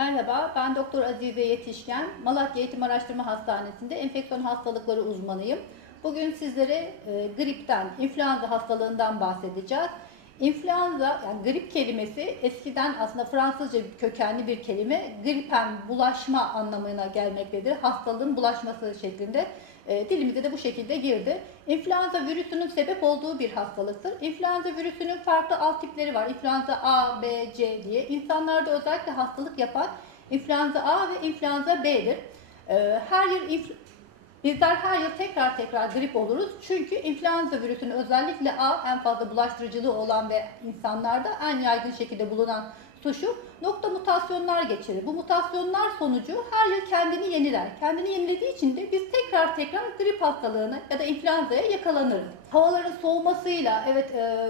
Merhaba, ben Doktor Azize Yetişken, Malatya Eğitim Araştırma Hastanesi'nde enfeksiyon hastalıkları uzmanıyım. Bugün sizlere e, gripten, influenza hastalığından bahsedeceğiz. İnfluenza, yani grip kelimesi eskiden aslında Fransızca kökenli bir kelime. Gripen, bulaşma anlamına gelmektedir. Hastalığın bulaşması şeklinde. E, dilimize de bu şekilde girdi. İnfluenza virüsünün sebep olduğu bir hastalıktır. İnfluenza virüsünün farklı alt tipleri var. İnfluenza A, B, C diye. İnsanlarda özellikle hastalık yapan influenza A ve influenza B'dir. E, her yıl Bizler her yıl tekrar tekrar grip oluruz. Çünkü influenza virüsünün özellikle A en fazla bulaştırıcılığı olan ve insanlarda en yaygın şekilde bulunan su şu, nokta mutasyonlar geçirir. Bu mutasyonlar sonucu her yıl kendini yeniler. Kendini yenilediği için de biz tekrar tekrar grip hastalığına ya da influenza'ya yakalanırız. Havaların soğumasıyla evet e,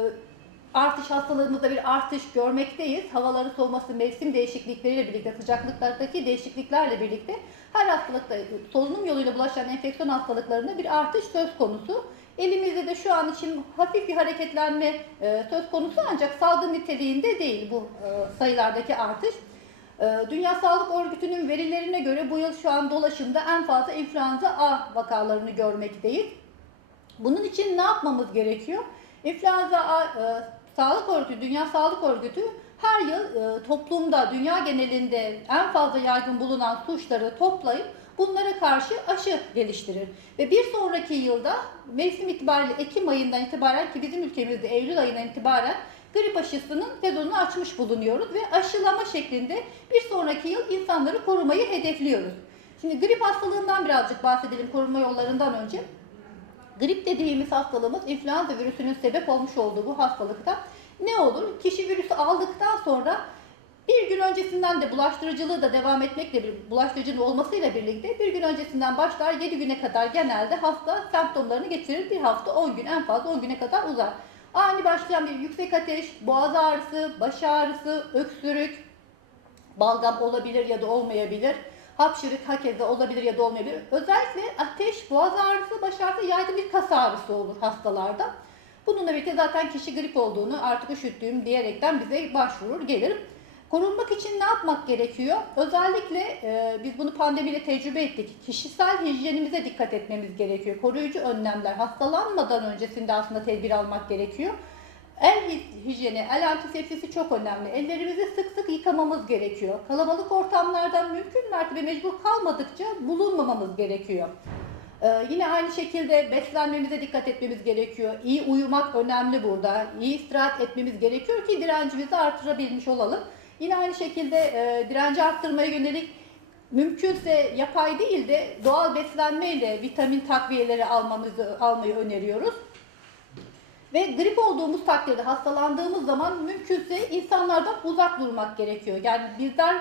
artış hastalığımızda bir artış görmekteyiz. Havaların soğuması, mevsim değişiklikleriyle birlikte, sıcaklıklardaki değişikliklerle birlikte her hastalıkta solunum yoluyla bulaşan enfeksiyon hastalıklarında bir artış söz konusu. Elimizde de şu an için hafif bir hareketlenme e, söz konusu ancak salgın niteliğinde değil bu e, sayılardaki artış. E, Dünya Sağlık Örgütü'nün verilerine göre bu yıl şu an dolaşımda en fazla influenza A vakalarını görmekteyiz. Bunun için ne yapmamız gerekiyor? İnfluenza A, e, Sağlık Örgütü, Dünya Sağlık Örgütü her yıl e, toplumda, dünya genelinde en fazla yaygın bulunan suçları toplayıp bunlara karşı aşı geliştirir. Ve bir sonraki yılda mevsim itibariyle Ekim ayından itibaren ki bizim ülkemizde Eylül ayından itibaren grip aşısının sezonunu açmış bulunuyoruz ve aşılama şeklinde bir sonraki yıl insanları korumayı hedefliyoruz. Şimdi grip hastalığından birazcık bahsedelim koruma yollarından önce. Grip dediğimiz hastalığımız influenza virüsünün sebep olmuş olduğu bu hastalıkta ne olur? Kişi virüsü aldıktan sonra bir gün öncesinden de bulaştırıcılığı da devam etmekle bir bulaştırıcının olmasıyla birlikte bir gün öncesinden başlar 7 güne kadar genelde hasta semptomlarını getirir. Bir hafta 10 gün en fazla 10 güne kadar uzar. Ani başlayan bir yüksek ateş, boğaz ağrısı, baş ağrısı, öksürük, balgam olabilir ya da olmayabilir. Hapşırık hakeza olabilir ya da olmayabilir. Özellikle ateş, boğaz ağrısı, baş ağrısı yaygın bir kas ağrısı olur hastalarda. Bununla birlikte zaten kişi grip olduğunu artık üşüttüğüm diyerekten bize başvurur, gelir. Korunmak için ne yapmak gerekiyor? Özellikle e, biz bunu pandemiyle tecrübe ettik. Kişisel hijyenimize dikkat etmemiz gerekiyor. Koruyucu önlemler hastalanmadan öncesinde aslında tedbir almak gerekiyor. El hij- hijyeni, el antisepsisi çok önemli. Ellerimizi sık sık yıkamamız gerekiyor. Kalabalık ortamlardan mümkün mertebe mecbur kalmadıkça bulunmamamız gerekiyor. Ee, yine aynı şekilde beslenmemize dikkat etmemiz gerekiyor. İyi uyumak önemli burada. İyi istirahat etmemiz gerekiyor ki direncimizi artırabilmiş olalım. Yine aynı şekilde e, direnci arttırmaya yönelik mümkünse yapay değil de doğal beslenmeyle vitamin takviyeleri almamızı almayı öneriyoruz. Ve grip olduğumuz takdirde hastalandığımız zaman mümkünse insanlardan uzak durmak gerekiyor. Yani bizler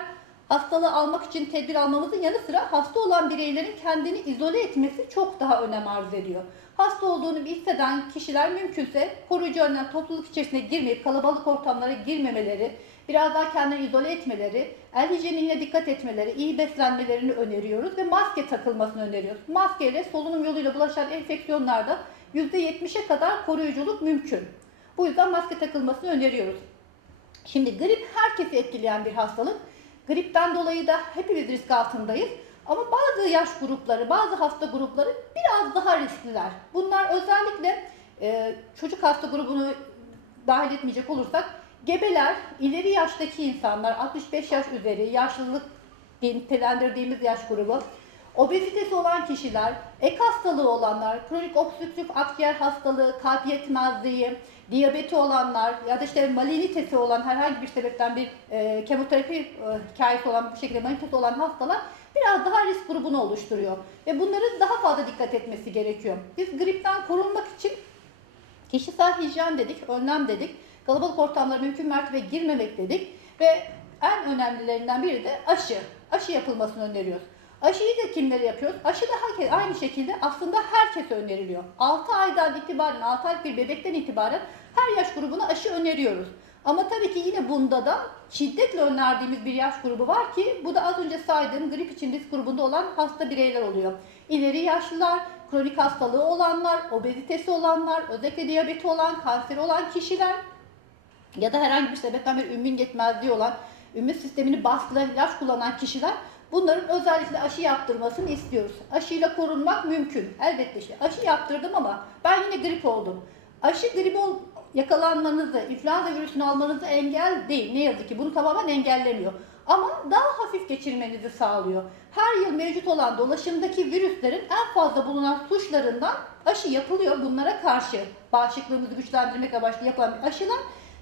hastalığı almak için tedbir almamızın yanı sıra hasta olan bireylerin kendini izole etmesi çok daha önem arz ediyor. Hasta olduğunu hisseden kişiler mümkünse koruyucu önlem topluluk içerisine girmeyip kalabalık ortamlara girmemeleri, biraz daha kendini izole etmeleri, el hijyenine dikkat etmeleri, iyi beslenmelerini öneriyoruz ve maske takılmasını öneriyoruz. Maskeyle solunum yoluyla bulaşan enfeksiyonlarda %70'e kadar koruyuculuk mümkün. Bu yüzden maske takılmasını öneriyoruz. Şimdi grip herkesi etkileyen bir hastalık. Gripten dolayı da hepimiz risk altındayız. Ama bazı yaş grupları, bazı hasta grupları biraz daha riskliler. Bunlar özellikle e, çocuk hasta grubunu dahil etmeyecek olursak gebeler, ileri yaştaki insanlar, 65 yaş üzeri, yaşlılık nitelendirdiğimiz yaş grubu, obezitesi olan kişiler, ek hastalığı olanlar, kronik obstrüktif akciğer hastalığı, kalp yetmezliği, diyabeti olanlar ya da işte malinitesi olan herhangi bir sebepten bir e, kemoterapi e, hikayesi olan bu şekilde malinitesi olan hastalar biraz daha risk grubunu oluşturuyor. Ve bunların daha fazla dikkat etmesi gerekiyor. Biz gripten korunmak için kişisel hijyen dedik, önlem dedik, kalabalık ortamlara mümkün mertebe girmemek dedik ve en önemlilerinden biri de aşı. Aşı yapılmasını öneriyoruz. Aşıyı da kimlere yapıyoruz? Aşı da herkes, aynı şekilde aslında herkese öneriliyor. 6 aydan itibaren, 6 aylık bir bebekten itibaren her yaş grubuna aşı öneriyoruz. Ama tabii ki yine bunda da şiddetle önerdiğimiz bir yaş grubu var ki bu da az önce saydığım grip için risk grubunda olan hasta bireyler oluyor. İleri yaşlılar, kronik hastalığı olanlar, obezitesi olanlar, özellikle diyabeti olan, kanseri olan kişiler ya da herhangi bir sebepten bir ümmin yetmezliği olan immün sistemini baskılayan ilaç kullanan kişiler bunların özellikle aşı yaptırmasını istiyoruz. Aşıyla korunmak mümkün. Elbette işte aşı yaptırdım ama ben yine grip oldum. Aşı grip ol, yakalanmanızı, influenza virüsünü almanızı engel değil. Ne yazık ki bunu tamamen engellemiyor. Ama daha hafif geçirmenizi sağlıyor. Her yıl mevcut olan dolaşımdaki virüslerin en fazla bulunan suçlarından aşı yapılıyor bunlara karşı. Bağışıklığımızı güçlendirmek amaçlı yapılan aşılar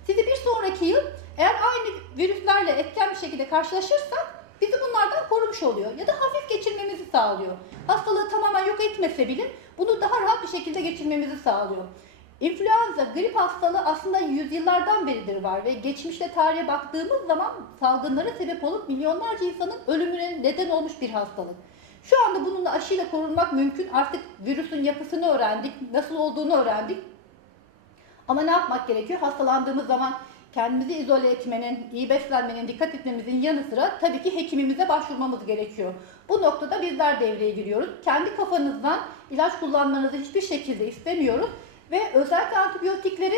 sizi bir sonraki yıl eğer aynı virüslerle etken bir şekilde karşılaşırsak bizi bunlardan korumuş oluyor ya da hafif geçirmemizi sağlıyor. Hastalığı tamamen yok etmese bile bunu daha rahat bir şekilde geçirmemizi sağlıyor. İnfluenza, grip hastalığı aslında yüzyıllardan beridir var ve geçmişte tarihe baktığımız zaman salgınlara sebep olup milyonlarca insanın ölümüne neden olmuş bir hastalık. Şu anda bununla aşıyla korunmak mümkün. Artık virüsün yapısını öğrendik, nasıl olduğunu öğrendik. Ama ne yapmak gerekiyor? Hastalandığımız zaman kendimizi izole etmenin, iyi beslenmenin, dikkat etmemizin yanı sıra tabii ki hekimimize başvurmamız gerekiyor. Bu noktada bizler devreye giriyoruz. Kendi kafanızdan ilaç kullanmanızı hiçbir şekilde istemiyoruz ve özellikle antibiyotikleri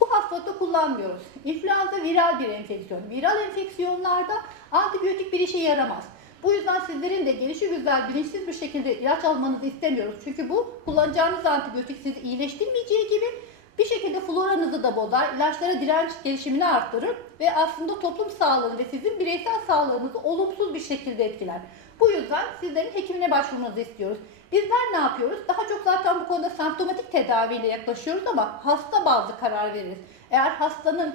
bu hastalıkta kullanmıyoruz. İnfluenza viral bir enfeksiyon. Viral enfeksiyonlarda antibiyotik bir işe yaramaz. Bu yüzden sizlerin de gelişi güzel bilinçsiz bir şekilde ilaç almanızı istemiyoruz. Çünkü bu kullanacağınız antibiyotik sizi iyileştirmeyeceği gibi floranızı da bozar, ilaçlara direnç gelişimini arttırır ve aslında toplum sağlığını ve sizin bireysel sağlığınızı olumsuz bir şekilde etkiler. Bu yüzden sizlerin hekimine başvurmanızı istiyoruz. Bizler ne yapıyoruz? Daha çok zaten bu konuda semptomatik tedaviyle yaklaşıyoruz ama hasta bazı karar veririz. Eğer hastanın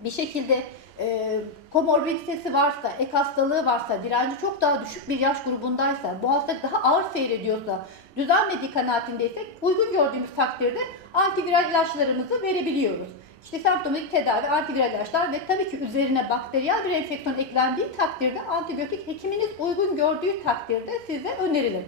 bir şekilde e, komorbiditesi varsa, ek hastalığı varsa, direnci çok daha düşük bir yaş grubundaysa, bu hastalık daha ağır seyrediyorsa, düzenlediği kanaatindeysek uygun gördüğümüz takdirde antiviral ilaçlarımızı verebiliyoruz. İşte semptomatik tedavi, antiviral ilaçlar ve tabii ki üzerine bakteriyel bir enfeksiyon eklendiği takdirde antibiyotik hekiminiz uygun gördüğü takdirde size önerilir.